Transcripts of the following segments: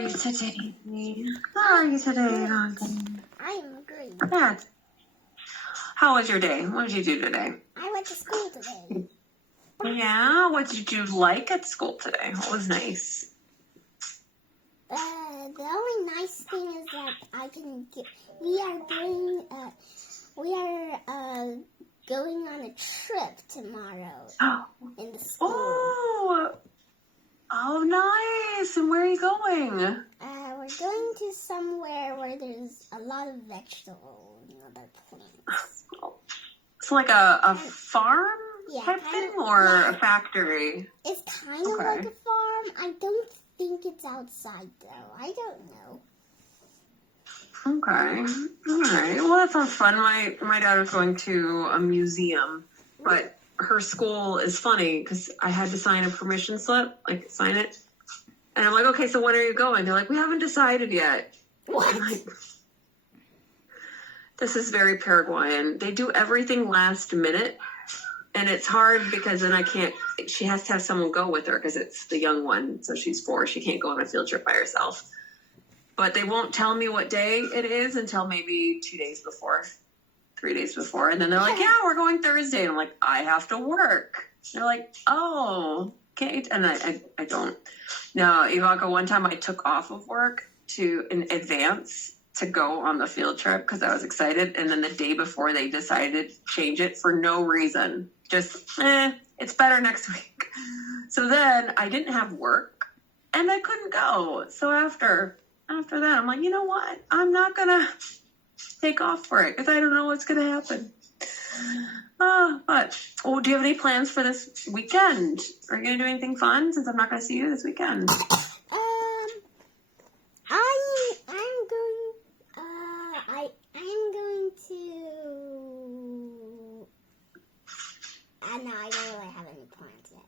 you today? How are you today, Duncan? I'm great. Yeah. How was your day? What did you do today? I went to school today. Yeah? What did you like at school today? What was nice? The only nice thing is that we are going on a trip tomorrow in the school. Oh, nice. And where are you going? We're going to somewhere where there's a lot of vegetables and other plants. So like a farm type thing or a factory? It's kind of like a farm. I don't think it's outside though. I don't know. Okay. All right. Well, that sounds fun. My daughter's going to a museum, but her school is funny because I had to sign a permission slip, like sign it. And I'm like, okay, so when are you going? They're like, we haven't decided yet. What? I'm like, this is very Paraguayan. They do everything last minute. And it's hard because then she has to have someone go with her because it's the young one. So she's 4. She can't go on a field trip by herself. But they won't tell me what day it is until maybe 2 days before, 3 days before. And then they're like, yeah, we're going Thursday. And I'm like, I have to work. They're like, oh, okay. And I don't. Now, Ivanka, one time I took off of work in advance to go on the field trip because I was excited. And then the day before they decided to change it for no reason. Just, it's better next week. So then I didn't have work and I couldn't go. So after that, I'm like, you know what? I'm not going to take off for it because I don't know what's going to happen. Do you have any plans for this weekend? Are you going to do anything fun since I'm not going to see you this weekend? No, I don't really have any plans yet.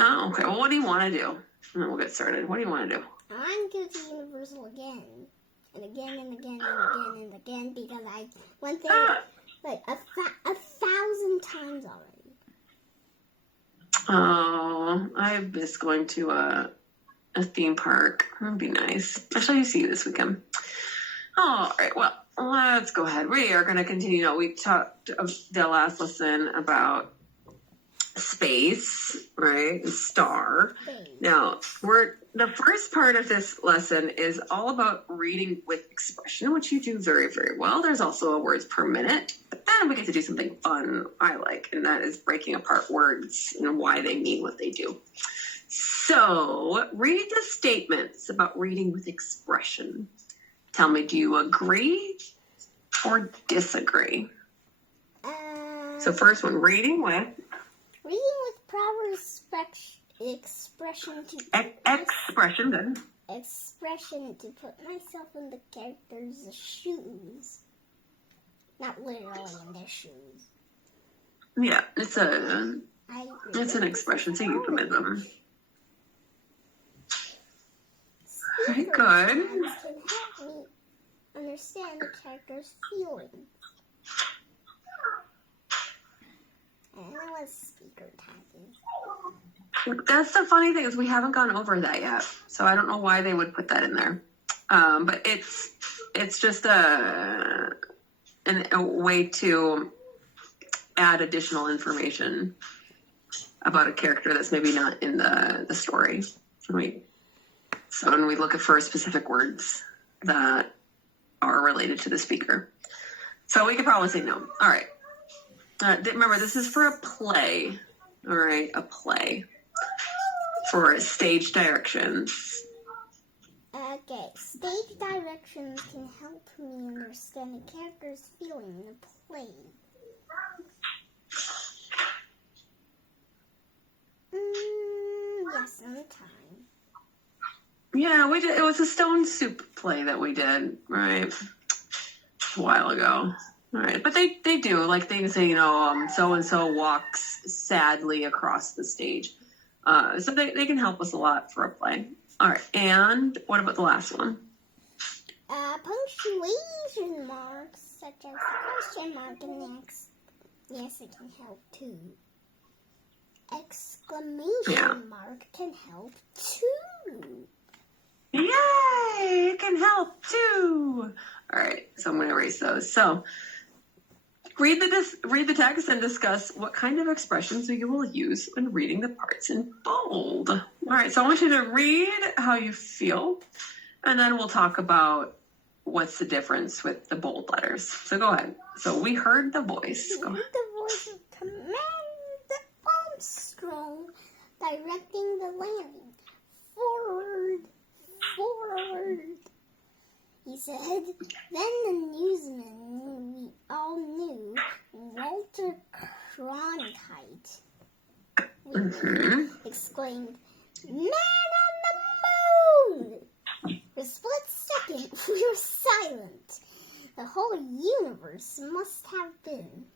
Oh, okay. Well, what do you want to do? And then we'll get started. What do you want to do? I want to go to Universal again. And again and again and again and again because I went there like a 1,000 times already. Oh, I miss going to a theme park. That would be nice. Actually, I'll see you this weekend. All right. Well, let's go ahead. We are going to continue. We talked the last lesson about space, right? Star. Now, the first part of this lesson is all about reading with expression, which you do very, very well. There's also a words per minute, but then we get to do something fun I like, and that is breaking apart words and why they mean what they do. So, read the statements about reading with expression. Tell me, do you agree or disagree? So first one, reading with proper expression to expression. Good. Expression to put myself in the character's shoes, not literally in their shoes. Yeah, it's an expression. It's a euphemism. Very good. Can help me understand the character's feelings. I don't know what speaker tag is. That's the funny thing is we haven't gone over that yet, so I don't know why they would put that in there. But it's just a way to add additional information about a character that's maybe not in the story. So when we look for specific words that are related to the speaker. So we could probably say no. All right. Remember, this is for a play. All right, a play. For stage directions. Okay, stage directions can help me understand the character's feeling in a play. Yes, sometime. Yeah, we did. It was a Stone Soup play that we did, right? A while ago. All right, but they do, like they say, so-and-so walks sadly across the stage. So they can help us a lot for a play. All right, and what about the last one? Punctuation marks, such as the question mark and X. Yes, it can help too. Exclamation mark can help too. 2. All right, so I'm going to erase those. So read the text and discuss what kind of expressions you will use when reading the parts in bold. All right, so I want you to read how you feel, and then we'll talk about what's the difference with the bold letters. So go ahead. So we heard the voice. We heard the voice of Commander Armstrong directing the landing. Forward, forward, he said. Then the newsman we all knew, Walter Cronkite, exclaimed, "Man on the moon!" For a split second, we were silent. The whole universe must have been.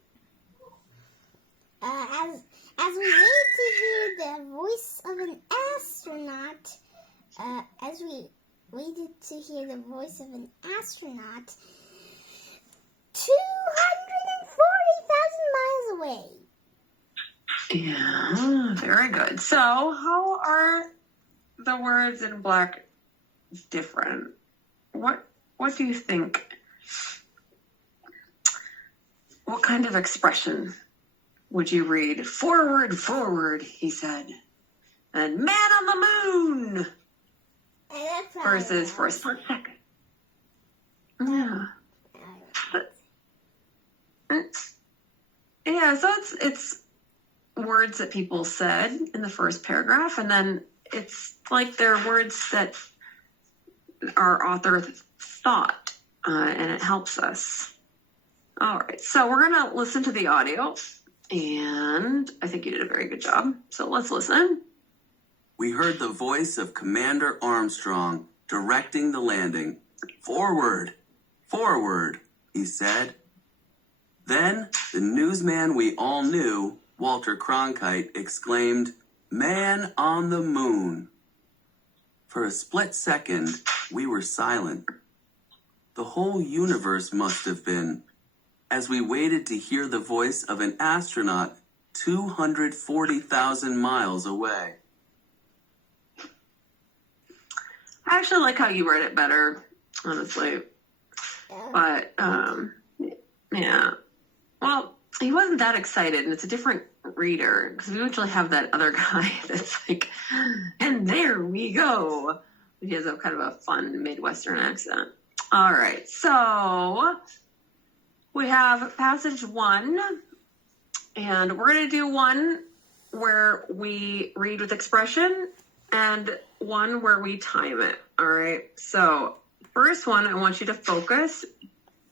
As we waited to hear the voice of an astronaut, 240,000 miles away. Yeah, very good. So how are the words in black different? What do you think? What kind of expression would you read? Forward, forward, he said. And man on the moon versus for a split second. Yeah. Yeah, so it's words that people said in the first paragraph, and then it's like they're words that our author thought, and it helps us. All right, so we're going to listen to the audio, and I think you did a very good job. So let's listen. We heard the voice of Commander Armstrong directing the landing. Forward, forward, he said. Then the newsman we all knew, Walter Cronkite, exclaimed, "Man on the moon." For a split second, we were silent. The whole universe must have been, as we waited to hear the voice of an astronaut 240,000 miles away. I actually like how you read it better, honestly. But, yeah. Well, he wasn't that excited, and it's a different reader, because we usually have that other guy that's like, and there we go. He has a kind of a fun Midwestern accent. All right, so we have passage 1, and we're going to do one where we read with expression and one where we time it. All right, so first one, I want you to focus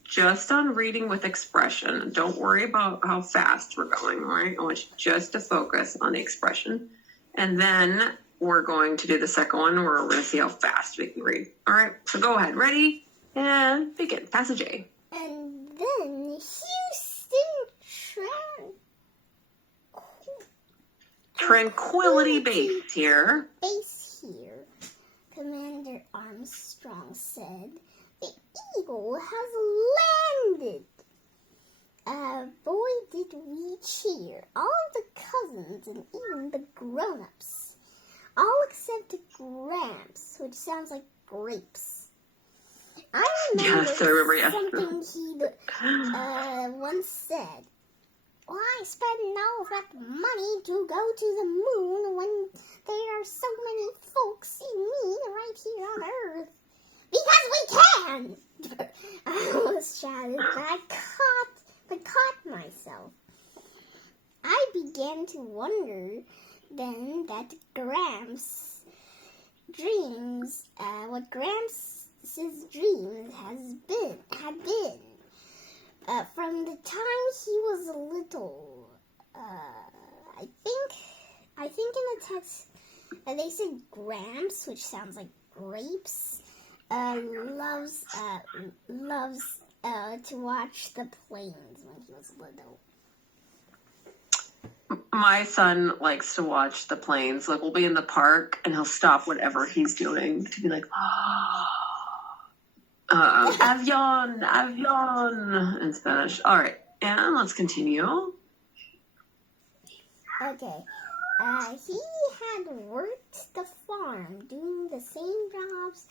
just on reading with expression. Don't worry about how fast we're going, all right? I want you just to focus on the expression. And then we're going to do the second one where we're going to see how fast we can read. All right, so go ahead. Ready? And begin. Passage A. And then Houston Tranquility Base here. Base here, Commander Armstrong said. The Eagle has landed. Boy, did we cheer. All the cousins and even the grown-ups. All except Gramps, which sounds like grapes. I remember something he once said. Why spend all that money to go to the moon when there are so many folks in need right here on Earth? Because we can! I almost shouted, but caught myself. I began to wonder then that Gramps' dreams, what Gramps' dreams had been. From the time he was little, I think in the text they said Gramps, which sounds like grapes, loves to watch the planes when he was little. My son likes to watch the planes. Like, we'll be in the park and he'll stop whatever he's doing to be like, avion, avion in Spanish. All right, and let's continue. Okay. He had worked the farm, doing the same jobs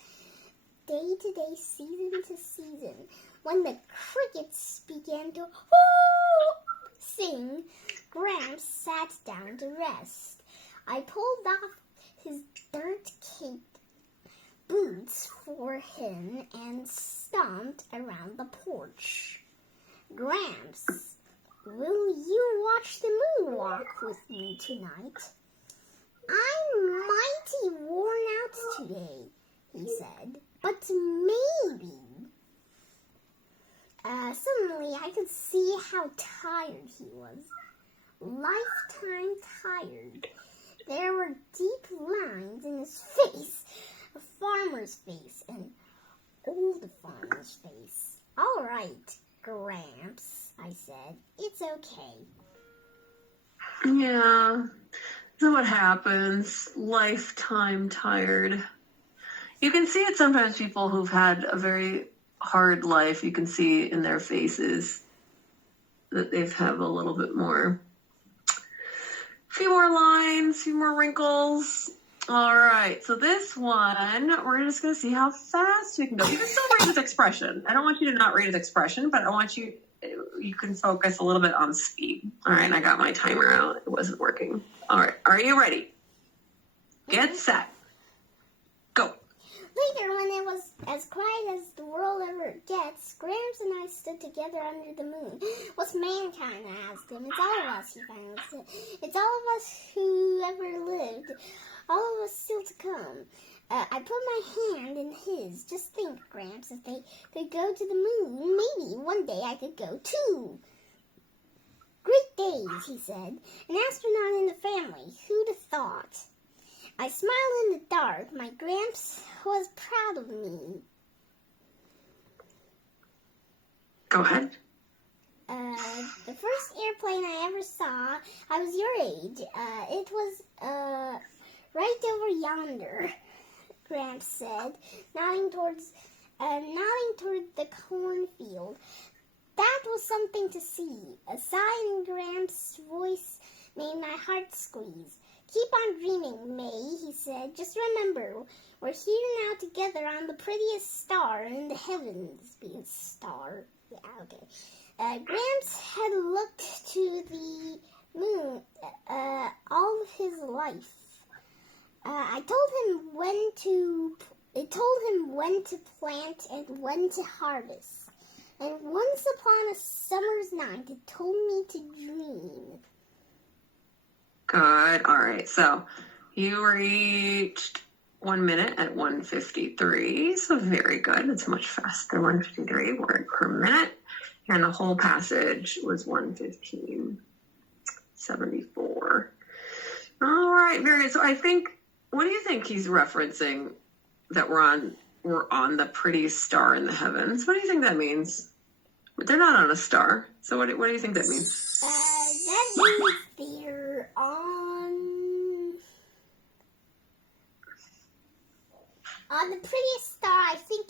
day to day, season to season. When the crickets began to sing, Gramps sat down to rest. I pulled off his dirt-caked boots for him and stomped around the porch. Gramps, will you watch the moon walk with me tonight? I'm mighty worn out today, he said, but maybe. Suddenly I could see how tired he was. Lifetime tired. There were deep lines in his face, a farmer's face, an old farmer's face. All right, Gramps, I said. It's okay. Yeah, that's what happens. Lifetime tired. You can see it sometimes, people who've had a very hard life, you can see in their faces that they've have a little bit more, few more lines, few more wrinkles. All right, so this one, we're just going to see how fast we can go. You can still read with expression. I don't want you to not read with expression, but I want you can focus a little bit on speed. All right, I got my timer out. It wasn't working. All right, are you ready? Get set. Go. Later, when it was as quiet as the world ever gets, Gramps and I stood together under the moon. What's mankind? I asked him. It's all of us, he finally said. It's all of us who ever lived. All of us still to come. I put my hand in his. Just think, Gramps, if they could go to the moon, maybe one day I could go too. Great days, he said. An astronaut in the family. Who'd have thought? I smiled in the dark. My Gramps was proud of me. Go ahead. The first airplane I ever saw, I was your age. It was right over yonder, Gramps said, nodding toward the cornfield. That was something to see. A sigh in Gramps' voice made my heart squeeze. Keep on dreaming, May, he said. Just remember, we're here now together on the prettiest star in the heavens. Being star. Yeah, okay. Gramps had looked to the moon all of his life. It told him when to plant and when to harvest. And once upon a summer's night, it told me to dream. Good. All right. So you reached 1 minute at 1:53. So very good. It's much faster. 1:53 word per minute. And the whole passage was 1:15:74. All right, very good. So I think, what do you think he's referencing that we're on the prettiest star in the heavens? What do you think that means? They're not on a star. So what do you think that means? That means they're on the prettiest star. I think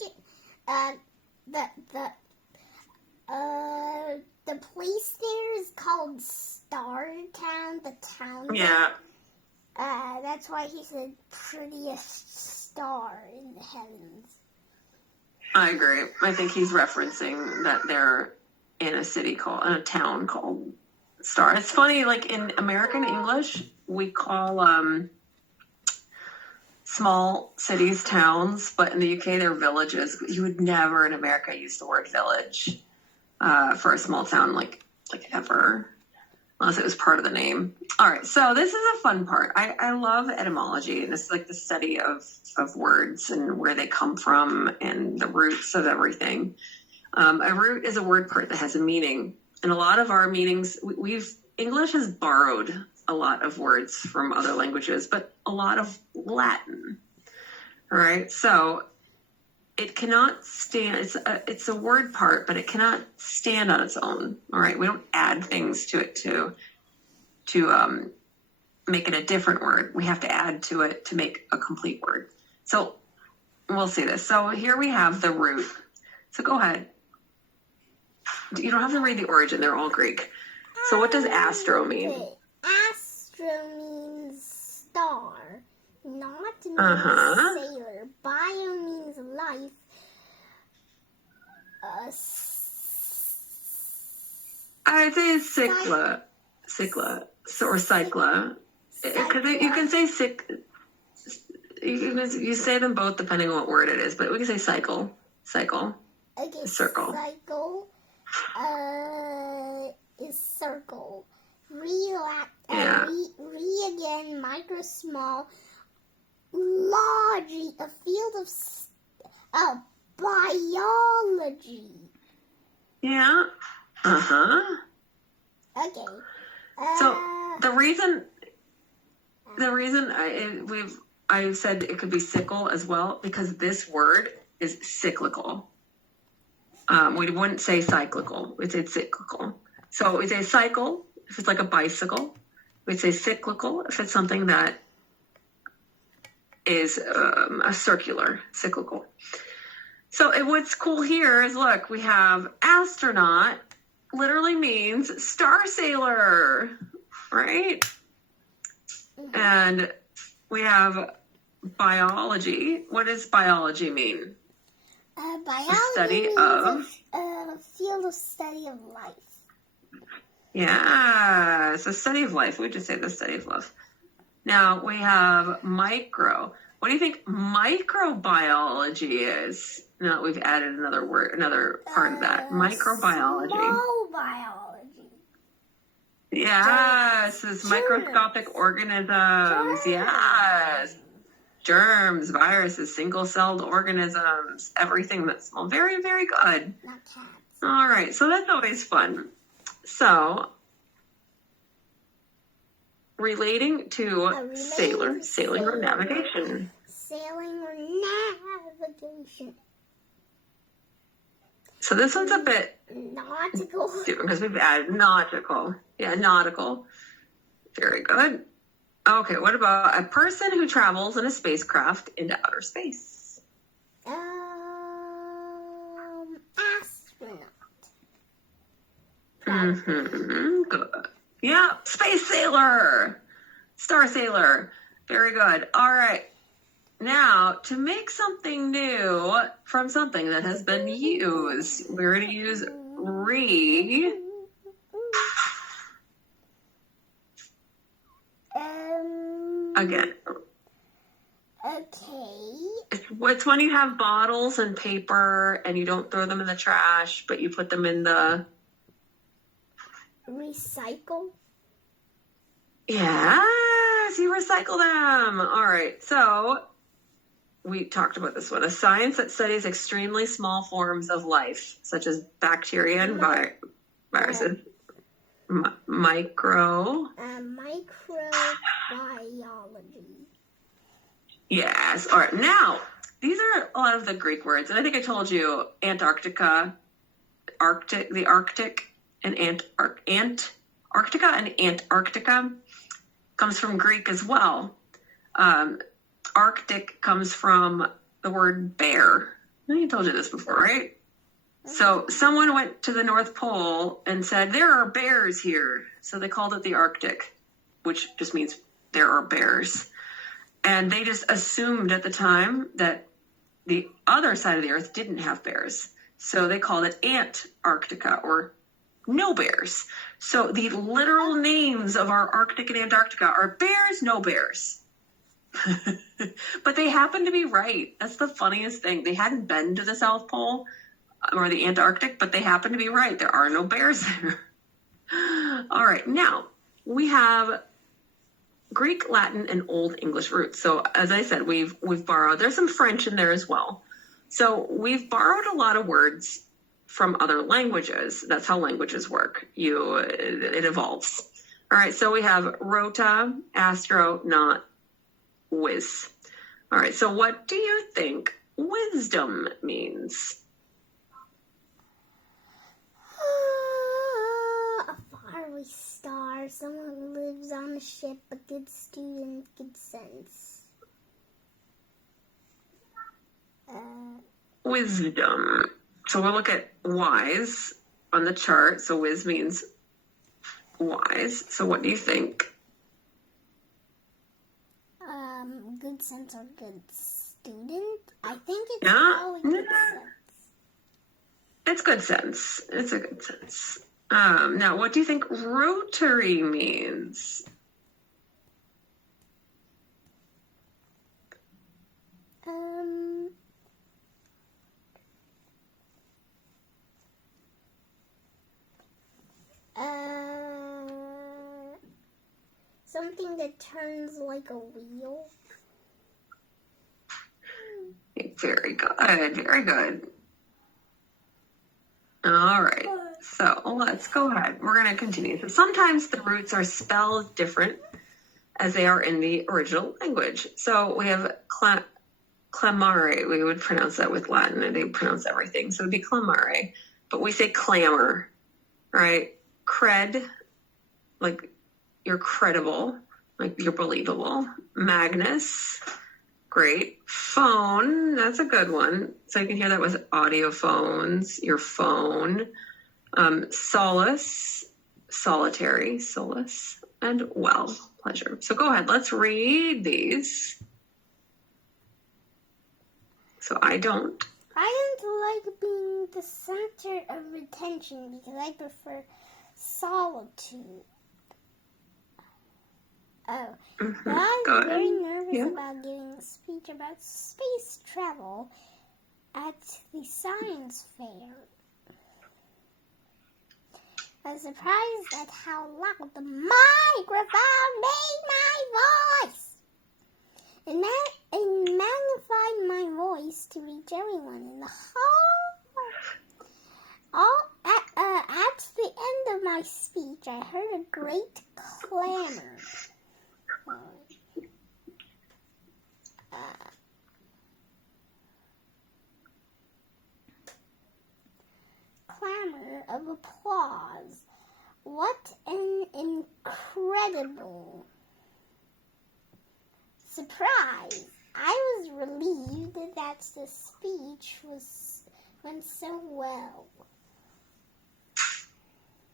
the place there is called Star Town. The town. Yeah. That's why he said prettiest star in the heavens. I agree. I think he's referencing that they're in a town called Star. It's funny, like in American English, we call small cities towns, but in the UK they're villages. You would never in America use the word village for a small town, like ever, unless it was part of the name. All right, so this is a fun part. I love etymology, and this is like the study of words and where they come from and the roots of everything. A root is a word part that has a meaning. And a lot of our meanings, English has borrowed a lot of words from other languages, but a lot of Latin. All right, so it cannot stand, it's a word part, but it cannot stand on its own. All right, we don't add things to it to make it a different word. We have to add to it to make a complete word. So we'll see this. So here we have the root. So go ahead. You don't have to read the origin. They're all Greek. So what does astro mean? Okay. Astro means star. Not means sailor. Bio means life. I'd say cycla, or cycla, because you can say you say them both depending on what word it is, but we can say cycle. Okay, Circle. Cycle is circle. Yeah. Re again, micro, small, logy, a field of biology. Yeah. Okay. So the reason I said it could be sickle as well, because this word is cyclical. We wouldn't say cyclical. We'd say cyclical. So we'd say cycle if it's like a bicycle. We'd say cyclical if it's something that is a circular, cyclical. So what's cool here is, look, we have astronaut literally means star sailor, right? And we have biology. What does biology mean? Biology The study means of a field of study of life. Yeah, it's a study of life. We just say the study of life. Now we have micro. What do you think microbiology is? Now that we've added another word, another part of that. Microbiology. Small biology. Yes, it's microscopic organisms. Yes. Germs, viruses, single-celled organisms, everything that's small. Very, very good. Not cats. All right, so that's always fun. So, relating to sailing or navigation. Sailing or navigation. So this one's a bit Nautical. different because we've added nautical. Yeah, nautical. Very good. Okay, what about a person who travels in a spacecraft into outer space? Astronaut. Good. Yeah, space sailor. Star sailor. Very good. All right. Now, to make something new from something that has been used, we're going to use re. Again. Okay. It's when you have bottles and paper and you don't throw them in the trash, but you put them in the... Recycle. Yes, you recycle them. All right, so we talked about this one. A science that studies extremely small forms of life, such as bacteria and viruses. Microbiology. Yes. All right. Now, these are a lot of the Greek words, and I think I told you Antarctica, the Arctic, and Antarctica and Antarctica comes from Greek as well. Arctic comes from the word bear. I told you this before, right? So someone went to the North Pole and said, there are bears here. So they called it the Arctic, which just means there are bears. And they just assumed at the time that the other side of the earth didn't have bears. So they called it Antarctica, or no bears. So the literal names of our Arctic and Antarctica are bears, no bears. But they happen to be right. That's the funniest thing. They hadn't been to the South Pole or the Antarctic, but they happen to be right. There are no bears there. All right. Now, we have Greek, Latin, and Old English roots. So as I said, we've borrowed. There's some French in there as well. So we've borrowed a lot of words from other languages. That's how languages work. It evolves. All right. So we have rota, astronaut, whiz. All right. So what do you think wisdom means? A faraway star, someone who lives on a ship, a good student, good sense. Wisdom. So we'll look at wise on the chart. So whiz means wise. So what do you think? Good sense or good student? I think it's Yeah. probably good sense. good sense. It's a good sense. Now, what do you think rotary means? Something that turns like a wheel. Very good. Very good. All right. So let's go ahead. We're going to continue. So sometimes the roots are spelled different as they are in the original language. So we have clamare. We would pronounce that with Latin, and they pronounce everything. So it would be clamare. But we say clamor, right? Cred, like you're credible, like you're believable. Magnus, great. Phone, that's a good one. So you can hear that with audio phones, your phone. Solace, solitary, solace, and well, pleasure. So go ahead, let's read these. So I don't like being the center of attention because I prefer solitude. Oh, but I'm very nervous about giving a speech about space travel at the science fair. I was surprised at how loud the microphone made my voice. It magnified my voice to reach everyone in the hall. At the end of my speech, I heard a great clamor. Clamor of applause. What an incredible surprise. I was relieved that the speech went so well.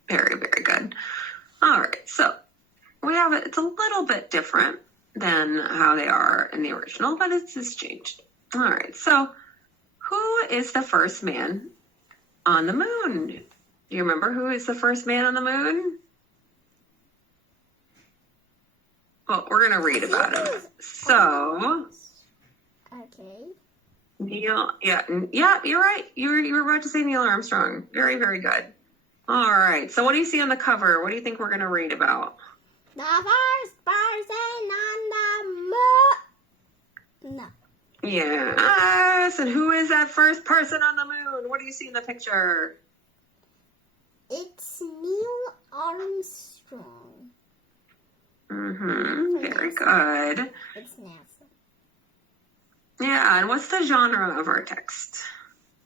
Very, very good. All right, so we have it. It's a little bit different than how they are in the original, but it's just changed. All right, so who is the first man on the moon? Do you remember who is the first man on the moon? Well, we're going to read about him. So, okay. Neil, yeah, you're right. You were about to say Neil Armstrong. Very, very good. All right, so what do you see on the cover? What do you think we're going to read about? The first person on the moon. No. Yes, and who is that first person on the moon? What do you see in the picture? It's Neil Armstrong. Mm-hmm. Very good. It's NASA. Yeah, and what's the genre of our text?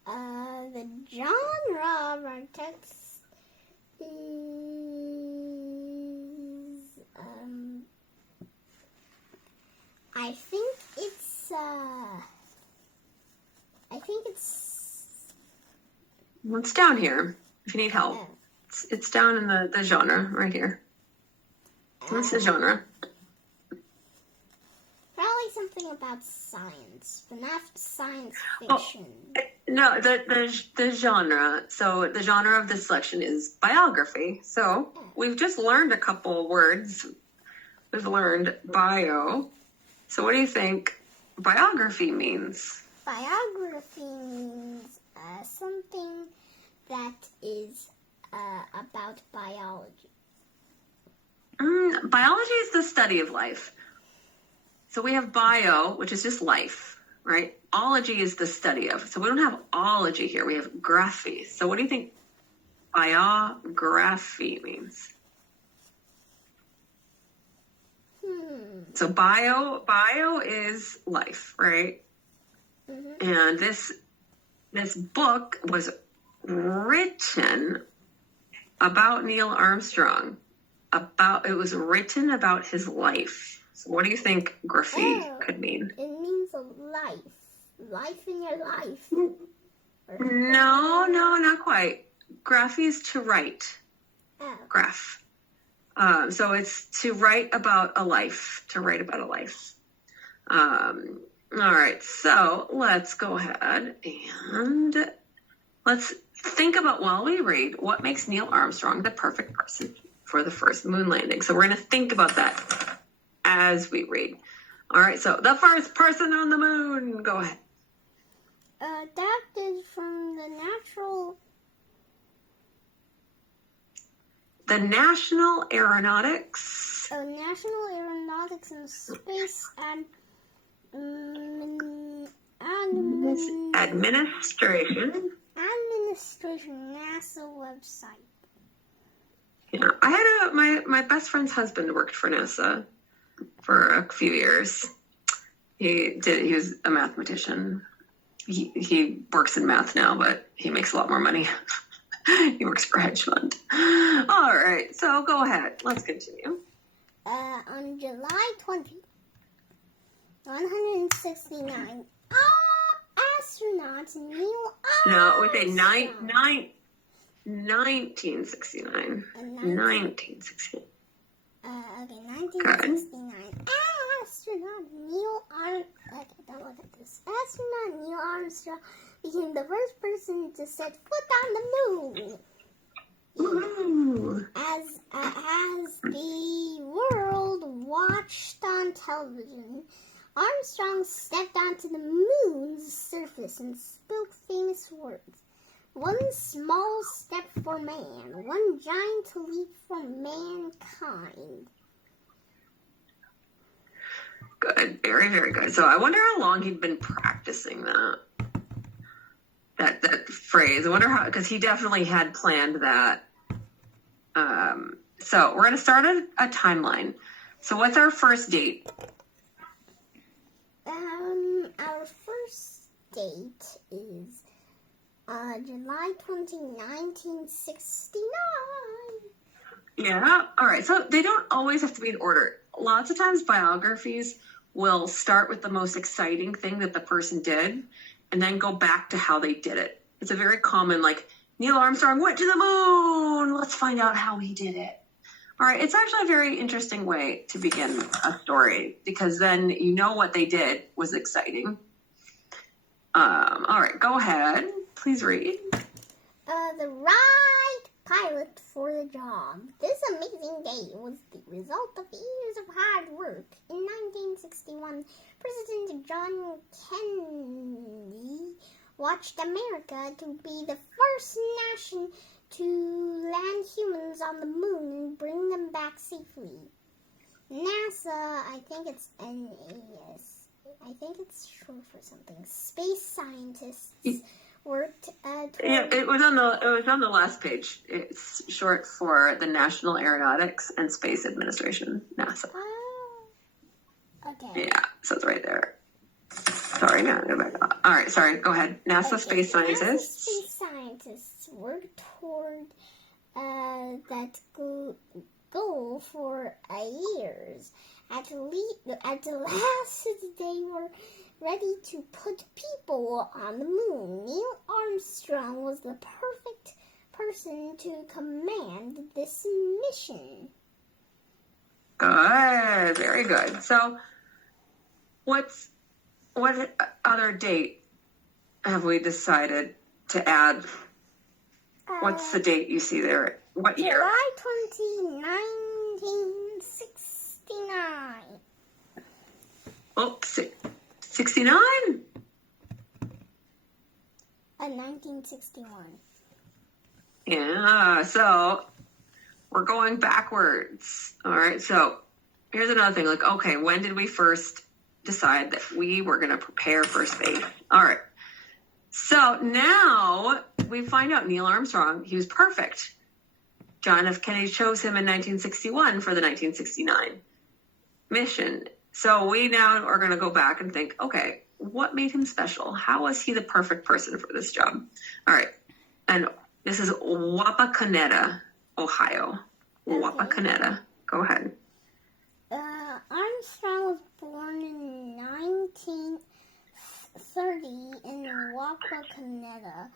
The genre of our text is I think it's Well, it's down here if you need help. Oh. It's down in the genre right here. What's the genre? Probably something about science, but not science fiction. No, the genre. So the genre of this selection is biography. So we've just learned a couple words. We've learned bio. So what do you think biography means? Biography means something that is about biology. Biology is the study of life. So we have bio, which is just life, right? Ology is the study of. So we don't have ology here. We have graphy. So what do you think biography means? So bio is life, right? Mm-hmm. And this book was written about Neil Armstrong. It was written about his life. So what do you think graphy could mean? It means a life. Life in your life. No, not quite. Graphy is to write. Oh. Graph. So it's to write about a life. To write about a life. All right, so let's go ahead and let's think about while we read what makes Neil Armstrong the perfect person for the first moon landing. So we're going to think about that as we read. All right, so the first person on the moon. Go ahead. Adapted from the National Aeronautics. National Aeronautics and Space Administration. NASA website. Yeah, I had my best friend's husband worked for NASA for a few years. He was a mathematician. He works in math now, but he makes a lot more money. He works for a hedge fund. All right, so go ahead. Let's continue. On July 20, 169, astronauts Neil Armstrong. No, we say 1969. 1969. Okay, 1969. Astronaut Neil Armstrong. Okay, don't look at this. Astronaut Neil Armstrong became the first person to set foot on the moon. Ooh. As the world watched on television, Armstrong stepped onto the moon's surface and spoke famous words. One small step for man, one giant leap for mankind. Good, very, very good. So I wonder how long he'd been practicing that phrase. I wonder how, because he definitely had planned that. So we're going to start a timeline. So what's our first date? Our first date is July 20, 1969. Yeah. All right. So they don't always have to be in order. Lots of times biographies will start with the most exciting thing that the person did and then go back to how they did it. It's a very common, like, Neil Armstrong went to the moon. Let's find out how he did it. All right. It's actually a very interesting way to begin a story because then you know what they did was exciting. All right. Go ahead. Please read. The right pilot for the job. This amazing day was the result of years of hard work. In 1961, President John Kennedy watched America to be the first nation to land humans on the moon and bring them back safely. NASA, I think it's NAS. I think it's short for something. Space scientists worked Yeah, it was on the last page. It's short for the National Aeronautics and Space Administration, NASA. Okay. Yeah, so it's right there. Sorry, no, go back. All right, sorry, go ahead. NASA Space Scientists. NASA space scientists worked toward that goal for years. At last, they were ready to put people on the moon. Neil Armstrong was the perfect person to command this mission. Good, very good. So, what other date have we decided to add? What's the date you see there? What year? July 20, 1969. Oh, 69? 1961. Yeah, so we're going backwards. All right, so here's another thing. Like, okay, when did we first decide that we were going to prepare for space? All right. So now we find out Neil Armstrong, he was perfect. John F. Kennedy chose him in 1961 for the 1969 mission. So we now are going to go back and think, okay, what made him special? How was he the perfect person for this job? All right. And this is Wapakoneta, Ohio. Okay. Wapakoneta. Go ahead. Armstrong was born in 1930 in Wapakoneta,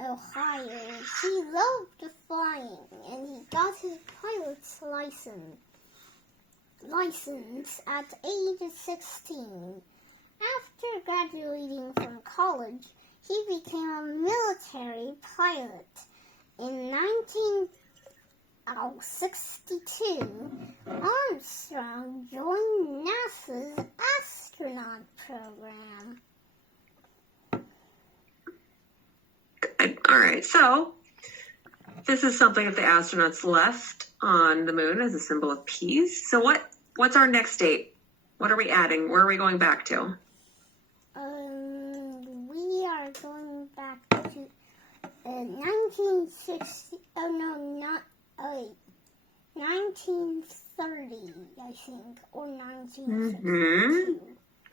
Ohio. He loved flying and he got his pilot's license at age 16. After graduating from college, he became a military pilot. In 1962, Armstrong joined NASA's astronaut program. All right, so this is something that the astronauts left on the moon as a symbol of peace. So what's our next date? What are we adding? Where are we going back to? We are going back to 1960. Oh no, not 1930, I think, or 1962.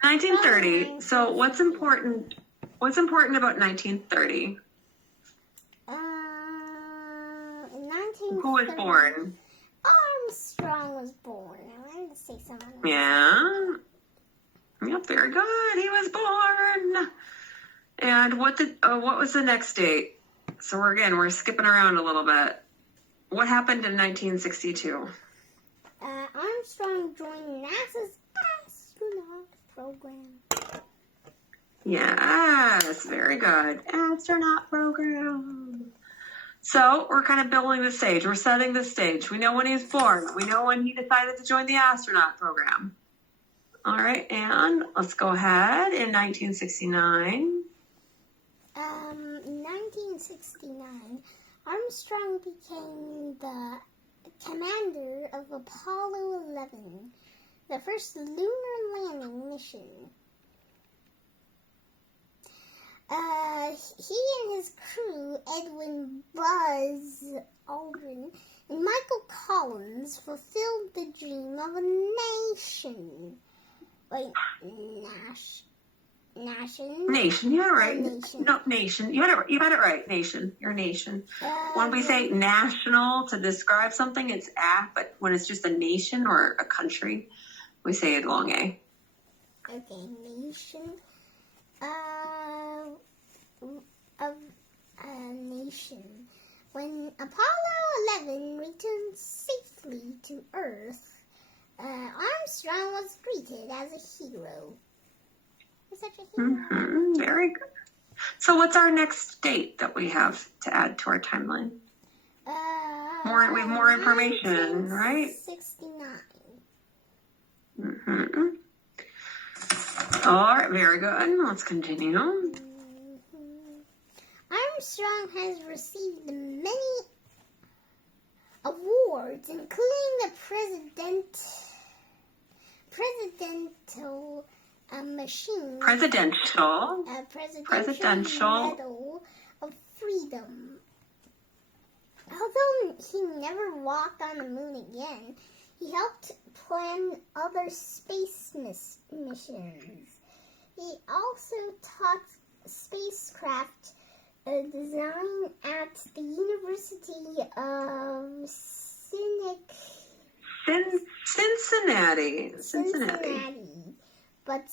1930. So what's important? What's important about 1930? In 1930, Who was born? Armstrong was born. I wanted to say someone else. Yeah. Yep, very good. He was born. And what was the next date? So we're skipping around a little bit. What happened in 1962? Armstrong joined NASA's astronaut program. Yes, very good. Astronaut program. So we're kind of building the stage. We're setting the stage. We know when he was born. We know when he decided to join the astronaut program. All right, and let's go ahead. In 1969. In 1969, Armstrong became the commander of Apollo 11, the first lunar landing mission. He and his crew, Edwin Buzz Aldrin and Michael Collins, fulfilled the dream of a nation. Wait, Nation, yeah, right. Nation. No, nation. You had it right. Nation. You're a nation. When we say national to describe something, it's a, but when it's just a nation or a country, we say it long A. Okay, nation. Nation. When Apollo 11 returned safely to Earth, Armstrong was greeted as a hero. Was such a hero. Mm-hmm. Very good. So what's our next date that we have to add to our timeline? We have more information, right? 69. Mm-hmm. All right, very good. Let's continue. Armstrong has received many awards, including the presidential Medal of Freedom. Although he never walked on the moon again, he helped plan other space missions. He also taught spacecraft design at the University of Cincinnati. But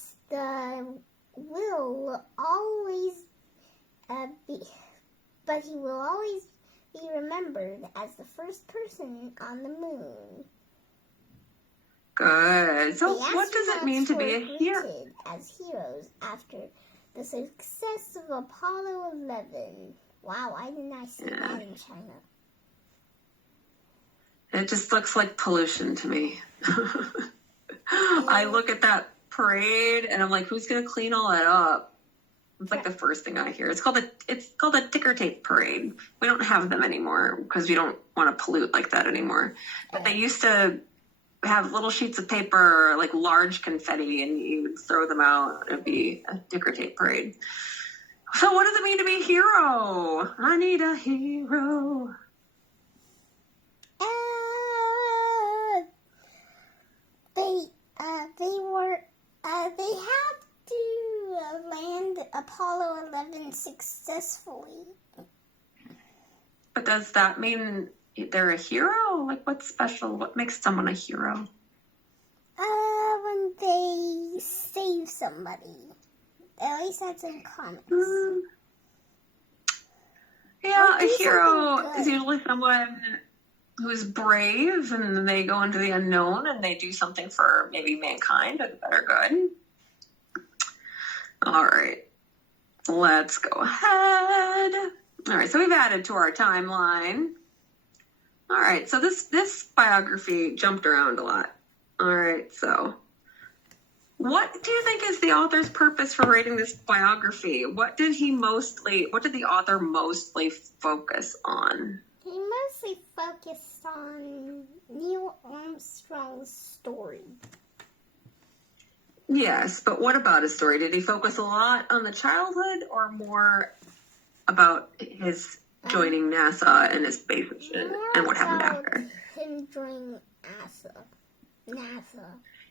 he will always be remembered as the first person on the moon. Good. So what does it mean to be a hero? As heroes after the success of Apollo 11. Wow, why didn't I see that in China? It just looks like pollution to me. I look at that parade and I'm like, who's going to clean all that up? It's like the first thing I hear. It's called a ticker tape parade. We don't have them anymore because we don't want to pollute like that anymore. But they used to have little sheets of paper, like large confetti, and you would throw them out. It'd be a ticker tape parade. So what does it mean to be a hero? I need a hero. They had to land Apollo 11 successfully. But does that mean they're a hero? Like, what's special? What makes someone a hero? When they save somebody. At least that's in comics. Yeah, a hero is usually someone who's brave and they go into the unknown and they do something for maybe mankind or the better good. All right. let's go ahead. All right, so we've added to our timeline. All right, so this biography jumped around a lot. All right, so what do you think is the author's purpose for writing this biography? What did the author mostly focus on? He mostly focused on Neil Armstrong's story. Yes, but what about his story? Did he focus a lot on the childhood or more about his joining NASA and his space mission and what happened after? Him joining NASA.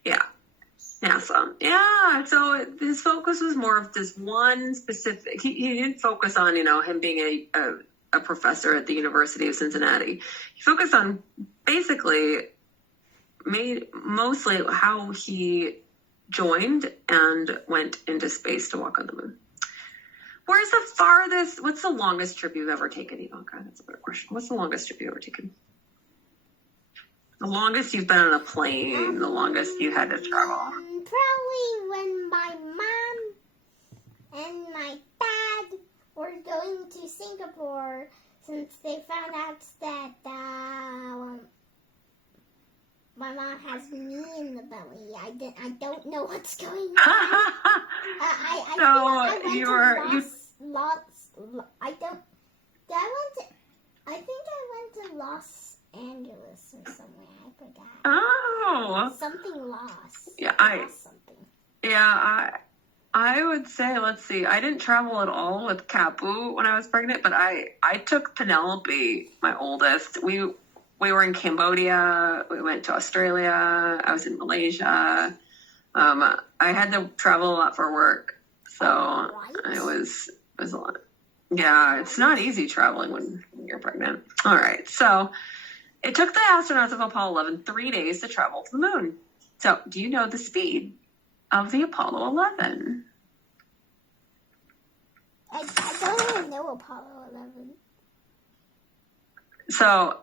Yeah. NASA. Yeah, so his focus was more of this one specific, he didn't focus on, him being a professor at the University of Cincinnati. He focused on basically mostly how he joined and went into space to walk on the moon. What's the longest trip you've ever taken, Ivanka? That's a better question. What's the longest trip you've ever taken? The longest you've been on a plane, the longest you had to travel? Probably when my mom and my dad were going to Singapore, since they found out that my mom has me in the belly. I don't know what's going on. I think I went to Los Angeles or somewhere. I forgot. Oh. Something lost. Yeah, Lost something. Yeah, I would say, let's see, I didn't travel at all with Kapu when I was pregnant, but I took Penelope, my oldest. We were in Cambodia. We went to Australia. I was in Malaysia. I had to travel a lot for work, so it was a lot. Yeah, it's not easy traveling when you're pregnant. All right, so it took the astronauts of Apollo 11 3 days to travel to the moon. So, do you know the speed of the Apollo 11? I don't even know Apollo 11. So,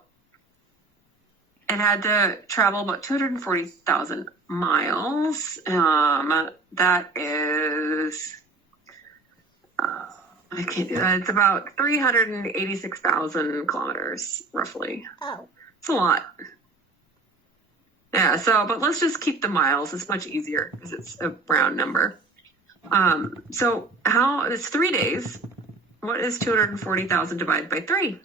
it had to travel about 240,000 miles. That is, I can't do that. It's about 386,000 kilometers, roughly. Oh. It's a lot. Yeah, but let's just keep the miles. It's much easier because it's a round number. So it's 3 days. What is 240,000 divided by 3?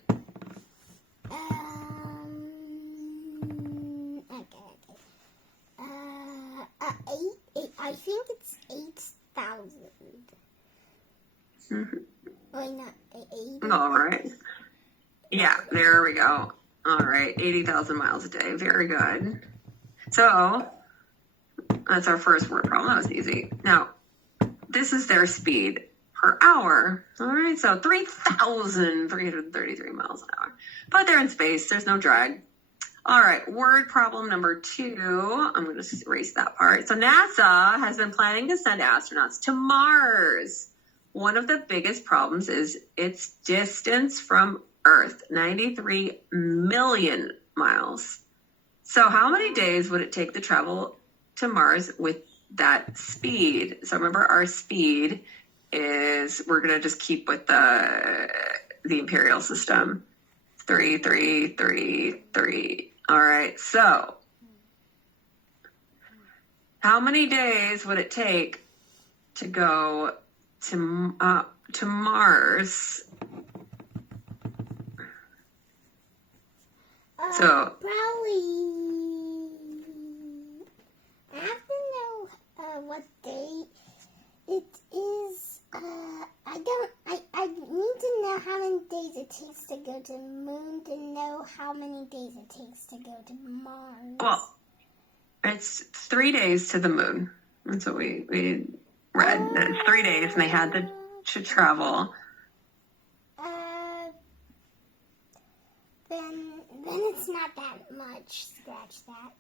I think it's 8,000. Mm-hmm. Wait, not 8. All right. Yeah, there we go. All right, 80,000 miles a day. Very good. So that's our first word problem. That was easy. Now, this is their speed per hour. All right, so 3,333 miles an hour. But they're in space. There's no drag. All right, word problem number 2. I'm going to erase that part. So NASA has been planning to send astronauts to Mars. One of the biggest problems is its distance from Earth, 93 million miles. So how many days would it take to travel to Mars with that speed? So remember, our speed is, we're going to just keep with the imperial system. 3, 3, 3, 3. All right, so how many days would it take to go to Mars? Probably. I have to know what date it is. I need to know how many days it takes to go to the moon to know how many days it takes to go to Mars. Well, it's 3 days to the moon. That's what we read. It's 3 days, and they had to travel. Then it's not that much. Scratch that.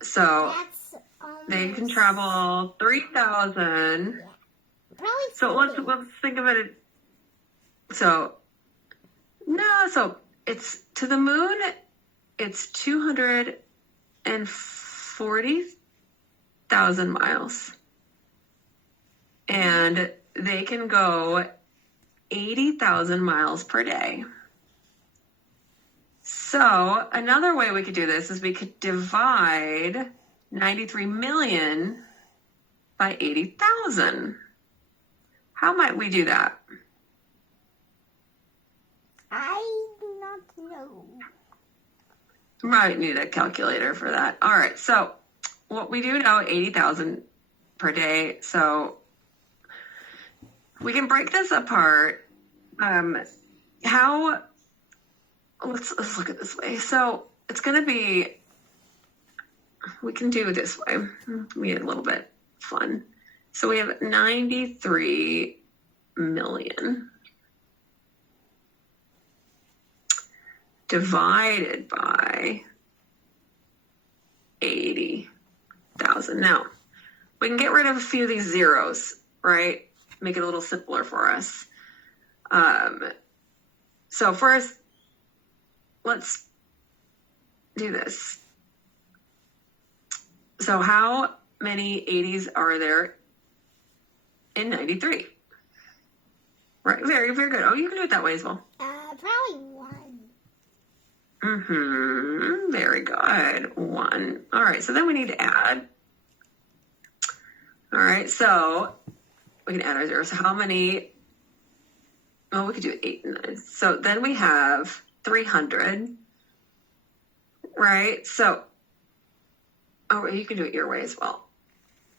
So That's almost, they can travel 3,000. Yeah. Probably. So 40. let's think of it. So it's to the moon. It's 240,000 miles. and they can go 80,000 miles per day. So another way we could do this is we could divide 93 million by 80,000. How might we do that? I do not know. Might need a calculator for that. All right, so what we do know, 80,000 per day. So we can break this apart. Let's look at this way. So it's going to be, we can do it this way. We get a little bit fun. So we have 93 million divided by 80,000. Now, we can get rid of a few of these zeros, right? Make it a little simpler for us. So first, let's do this. So how many 80s are there in 93? Right, very, very good. Oh, you can do it that way as well. Probably 1. Very good. 1. All right, so then we need to add. All right, so we can add our zeros. So how many? Oh, we could do 8 and 9. So then we have 300, right? So, oh, you can do it your way as well.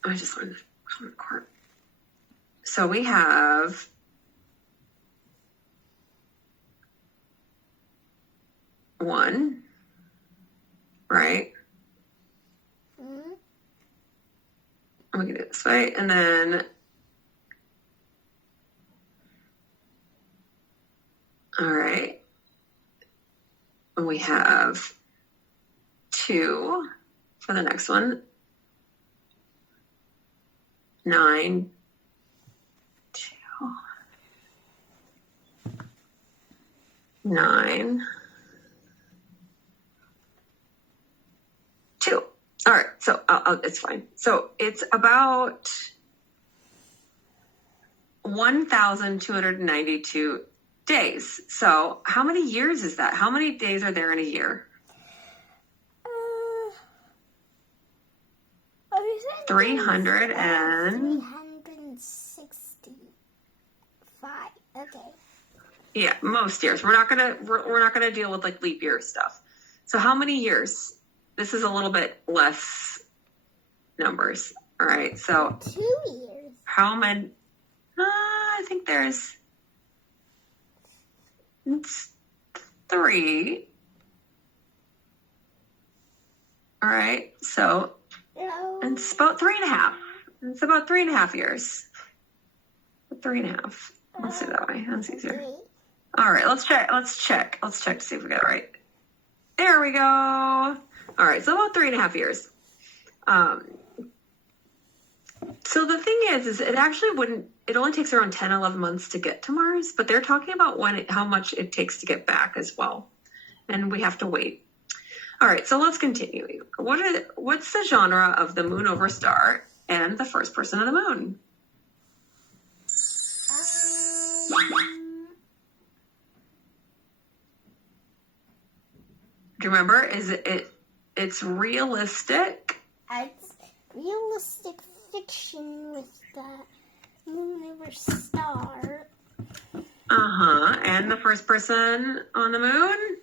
I just learned the card. So we have one, right? Mm-hmm. We can do it this way, and then all right. And we have 2 for the next one. 9, 2, 9, 2. All right, so it's fine. So it's about 1,292 days. So how many years is that? How many days are there in a year? 300 and 365. Okay. Yeah, most years. We're not gonna deal with like leap year stuff. So how many years? This is a little bit less numbers. All right. So 2 years. how many? I think there's 3. All right. So No. it's about 3.5. It's about 3.5 years. 3.5. Let's do it that way. That's easier. Okay. All right. Let's check to see if we got it right. There we go. All right. So about 3.5 years. So the thing is it actually it only takes around 10, 11 months to get to Mars, but they're talking about how much it takes to get back as well. And we have to wait. All right, so let's continue. What's the genre of The Moon Over Star and The First Person on the Moon? Do you remember? It's realistic? It's realistic fiction with the moon over star. And The First Person on the Moon?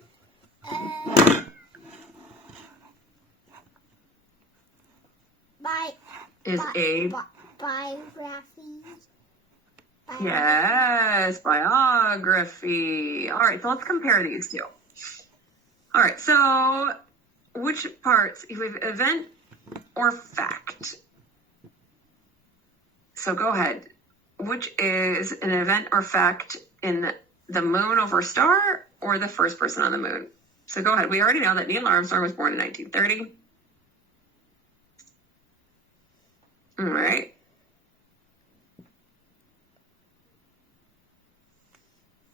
Biography. Yes, biography. All right, so let's compare these two. All right, so which parts? If we have event or fact. So go ahead. Which is an event or fact in The Moon Over Star or The First Person on the Moon? So go ahead. We already know that Neil Armstrong was born in 1930. All right.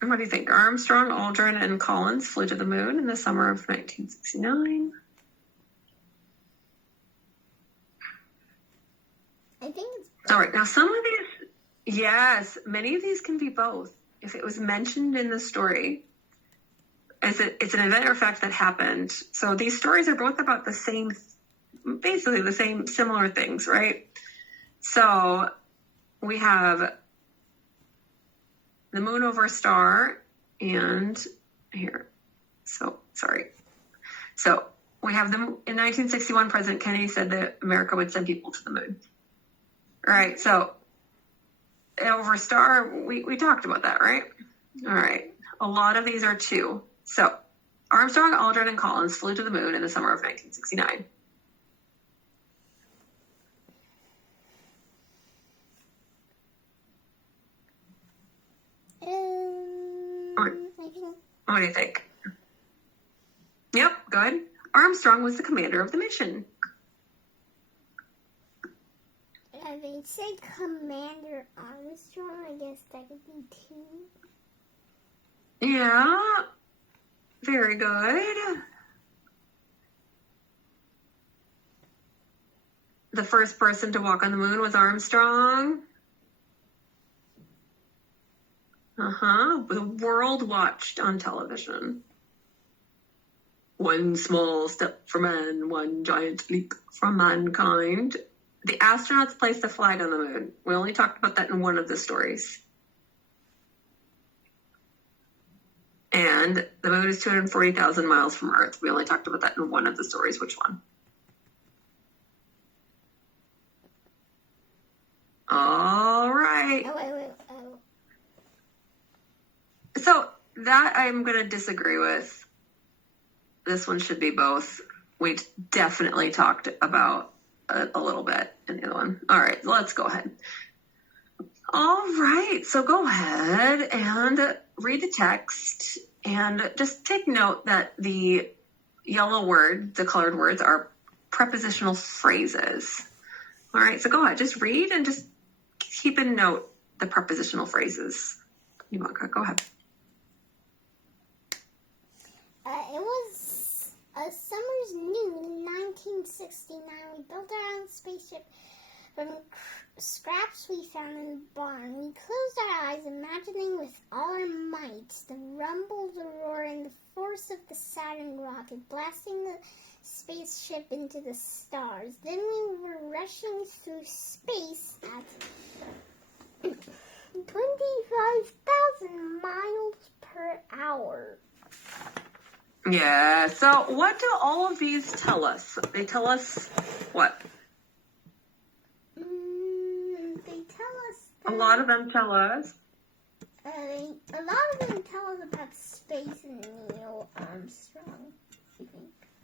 And what do you think? Armstrong, Aldrin, and Collins flew to the moon in the summer of 1969. I think it's All right. Now, some of these Yes, many of these can be both. If it was mentioned in the story, it's an event or fact that happened. So these stories are both about the same, basically the same similar things, right? So we have the moon over a star, and here. So sorry. So we have them in 1961. President Kennedy said that America would send people to the moon. All right. So over a star, we talked about that, right? All right. A lot of these are two. So Armstrong, Aldrin, and Collins flew to the moon in the summer of 1969. What do you think? Yep, good. Armstrong was the commander of the mission. They say Commander Armstrong. I guess that could be two. Yeah, very good. The first person to walk on the moon was Armstrong. The world watched on television. One small step for man, one giant leap from mankind. The astronauts placed a flag on the moon. We only talked about that in one of the stories. And the moon is 240,000 miles from Earth. We only talked about that in one of the stories. Which one? All right. Oh. So that I'm going to disagree with. This one should be both. We definitely talked about a little bit in the other one. All right, let's go ahead. All right, so go ahead and read the text and just take note that the yellow word, the colored words, are prepositional phrases. All right, so go ahead, just read and just keep in note the prepositional phrases. Ivanka, go ahead. It was a summer's noon in 1969. We built our own spaceship from scraps we found in the barn. We closed our eyes, imagining with all our might the rumble, the roar, and the force of the Saturn rocket blasting the spaceship into the stars. Then we were rushing through space at 25,000 miles per hour. Yeah, so what do all of these tell us? They tell us what? They tell us A lot of them tell us. a lot of them tell us about space and Neil Armstrong, I think.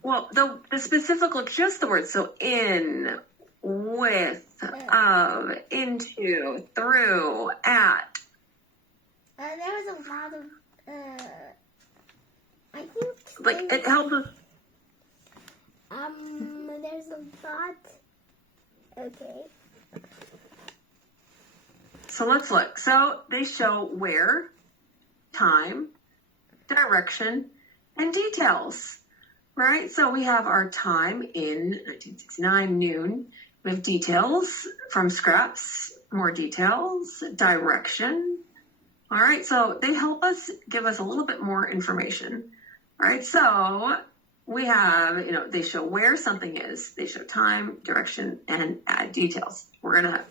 Well, the specific, just the words. So in, with, of, into, through, at. There was a lot of, I think. Like, it helps us. There's a lot. Okay. So let's look. So they show where, time, direction, and details. Right? So we have our time in 1969, noon. We have details from scraps, more details, direction. All right, so they help us give us a little bit more information. All right, so we have, they show where something is. They show time, direction, and add details. We're going to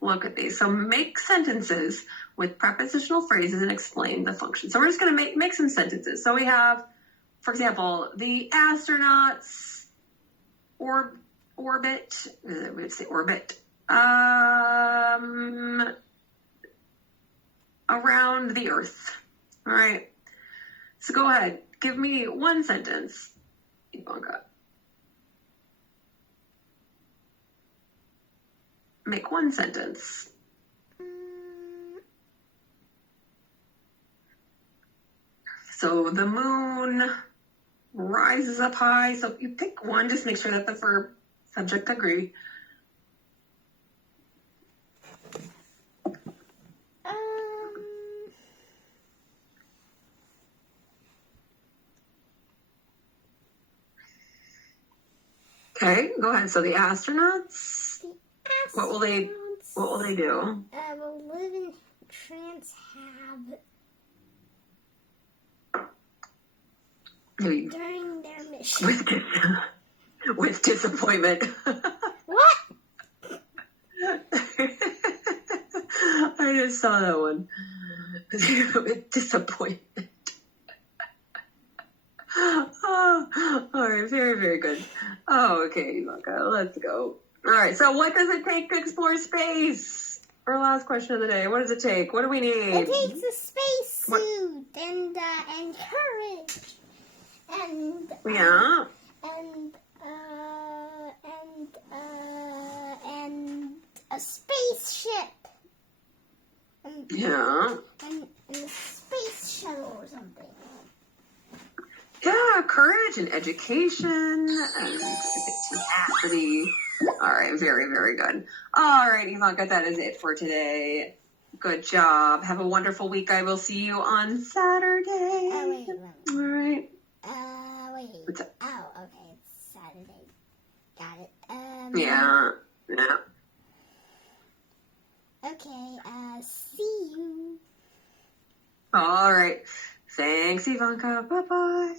look at these. So make sentences with prepositional phrases and explain the function. So we're just going to make some sentences. So we have, for example, the astronauts orbit, we would say orbit, around the Earth. All right. So go ahead. Give me one sentence, Ivanka. Make one sentence. So the moon rises up high. So if you pick one, just make sure that the verb subject agree. Okay, go ahead. So the astronauts. What will they do? Will live Maybe during their mission. with disappointment. What? I just saw that one. With disappointment. Oh, all right, very, very good. Oh, okay, Ivanka, let's go. All right, so what does it take to explore space? Our last question of the day. What does it take? What do we need? It takes a space What? suit and courage and Yeah. and a spaceship Yeah. and a space shuttle or something. Yeah, courage and education and tenacity. All right, very, very good. All right, Ivanka, that is it for today. Good job. Have a wonderful week. I will see you on Saturday. Oh, wait. All right. Wait. What's up? Oh, okay. It's Saturday. Got it. Yeah. Yeah. Okay. See you. All right. Thanks, Ivanka. Bye-bye.